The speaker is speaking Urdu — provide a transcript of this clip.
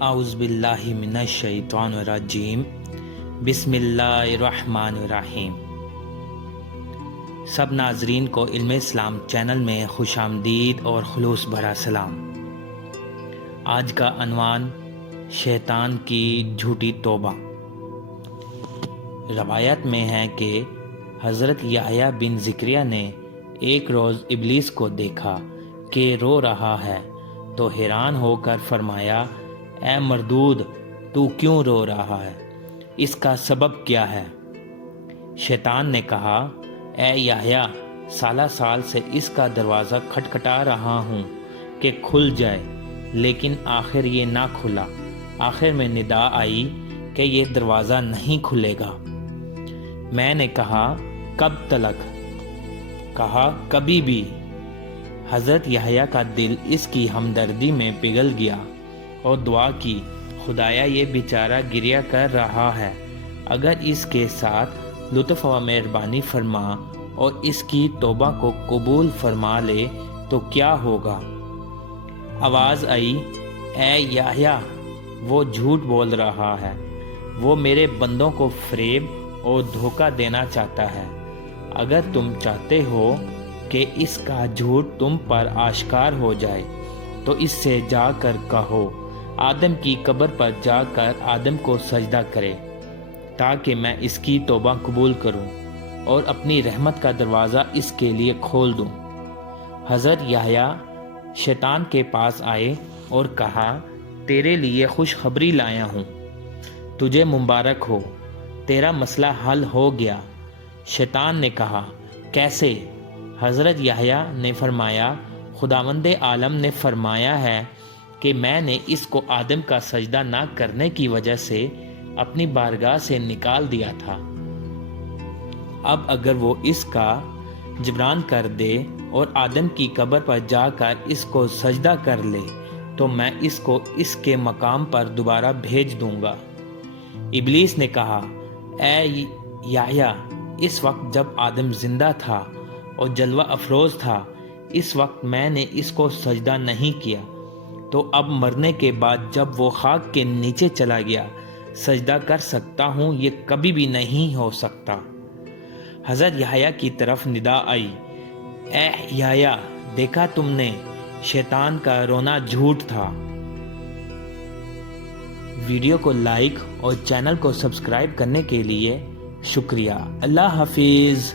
اعوذ باللہ من الشیطان الرجیم بسم اللہ الرحمن الرحیم۔ سب ناظرین کو علم اسلام چینل میں خوش آمدید اور خلوص بھرا سلام۔ آج کا عنوان شیطان کی جھوٹی توبہ۔ روایت میں ہے کہ حضرت یحییٰ بن زکریا نے ایک روز ابلیس کو دیکھا کہ رو رہا ہے تو حیران ہو کر فرمایا، اے مردود، تو کیوں رو رہا ہے؟ اس کا سبب کیا ہے؟ شیطان نے کہا، اے یحییٰ، سالہ سال سے اس کا دروازہ کھٹکھٹا رہا ہوں کہ کھل جائے، لیکن آخر یہ نہ کھلا۔ آخر میں ندا آئی کہ یہ دروازہ نہیں کھلے گا۔ میں نے کہا، کب تلک؟ کہا، کبھی بھی۔ حضرت یحییٰ کا دل اس کی ہمدردی میں پگھل گیا اور دعا کی، خدایا یہ بیچارہ گریہ کر رہا ہے، اگر اس کے ساتھ لطف و مہربانی فرما اور اس کی توبہ کو قبول فرما لے تو کیا ہوگا؟ آواز آئی، اے یحییٰ، وہ جھوٹ بول رہا ہے، وہ میرے بندوں کو فریب اور دھوکہ دینا چاہتا ہے۔ اگر تم چاہتے ہو کہ اس کا جھوٹ تم پر آشکار ہو جائے تو اس سے جا کر کہو، آدم کی قبر پر جا کر آدم کو سجدہ کرے تاکہ میں اس کی توبہ قبول کروں اور اپنی رحمت کا دروازہ اس کے لیے کھول دوں۔ حضرت یحییٰ شیطان کے پاس آئے اور کہا، تیرے لیے خوشخبری لایا ہوں، تجھے مبارک ہو، تیرا مسئلہ حل ہو گیا۔ شیطان نے کہا، کیسے؟ حضرت یحییٰ نے فرمایا، خداوند عالم نے فرمایا ہے کہ میں نے اس کو آدم کا سجدہ نہ کرنے کی وجہ سے اپنی بارگاہ سے نکال دیا تھا۔ اب اگر وہ اس کا جبران کر دے اور آدم کی قبر پر جا کر اس کو سجدہ کر لے تو میں اس کو اس کے مقام پر دوبارہ بھیج دوں گا۔ ابلیس نے کہا، اے یحییٰ، اس وقت جب آدم زندہ تھا اور جلوہ افروز تھا، اس وقت میں نے اس کو سجدہ نہیں کیا، تو اب مرنے کے بعد جب وہ خاک کے نیچے چلا گیا سجدہ کر سکتا ہوں؟ یہ کبھی بھی نہیں ہو سکتا۔ حضرت یحییٰ کی طرف ندا آئی، اے یحییٰ، دیکھا تم نے، شیطان کا رونا جھوٹ تھا۔ ویڈیو کو لائک اور چینل کو سبسکرائب کرنے کے لیے شکریہ۔ اللہ حافظ۔